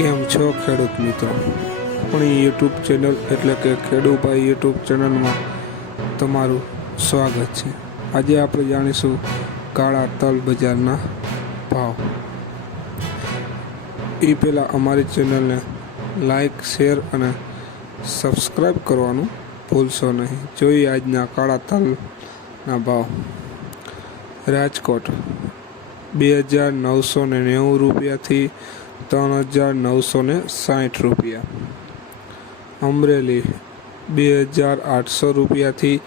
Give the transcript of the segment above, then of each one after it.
કેમ છો ખેડૂત મિત્રો? આપણી યુટ્યુબ ચેનલ એટલે કે ખેડૂભાઈ યુટ્યુબ ચેનલમાં તમારું સ્વાગત છે. આજે આપણે જાણીશું કાળા તલ બજારના ભાવ. એ પહેલાં અમારી ચેનલને લાઈક, શેર અને સબસ્ક્રાઈબ કરવાનું ભૂલશો નહીં. જોઈએ આજના કાળા તલના ભાવ. રાજકોટ, બે હજાર નવસો ને નેવું રૂપિયાથી ત્રણ હજાર નવસો ને સાઠ રૂપિયા. અમરેલી બે હજાર આઠસો રૂપિયાથી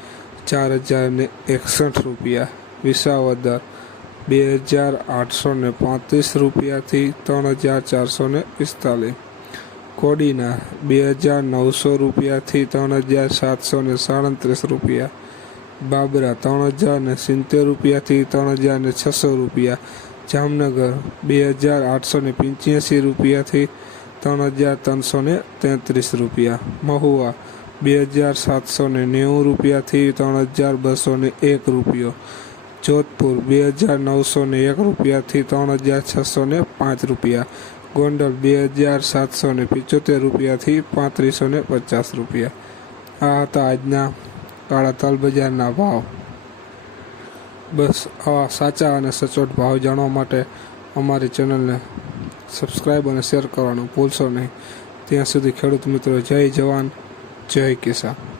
ચાર હજાર ને એકસઠ રૂપિયા. વિસાવદર બે હજાર આઠસો ને પાંત્રીસ રૂપિયાથી ત્રણ હજાર ચારસો ને પિસ્તાલીસ. કોડીના બે હજાર નવસો રૂપિયાથી ત્રણ હજાર સાતસો ને સાડત્રીસ રૂપિયા. બાબરા ત્રણ હજાર ને સિત્તેર રૂપિયાથી ત્રણ હજાર ને છસો રૂપિયા. જામનગર, બે હજાર આઠસો ને પંચ્યાસી રૂપિયાથી ત્રણ હજાર ત્રણસો ને તેત્રીસ રૂપિયા. મહુવા, બે હજાર સાતસો ને નેવું રૂપિયાથી ત્રણ હજાર બસો ને એક રૂપિયો. જોધપુર, બે હજાર નવસો ને એક રૂપિયાથી ત્રણ હજાર છસો ને પાંચ રૂપિયા. ગોંડલ, બે હજાર સાતસો ને પિચોતેર રૂપિયાથી પાંત્રીસો ને પચાસ રૂપિયા. આ હતા આજના કાળા તલ બજારના ભાવ. બસ આવા સાચા અને સચોટ ભાવ જાણવા માટે અમારી ચેનલને સબસ્ક્રાઈબ અને શેર કરવાનું ભૂલશો નહીં. ત્યાં સુધી ખેડૂત મિત્રો, જય જવાન, જય કિસાન.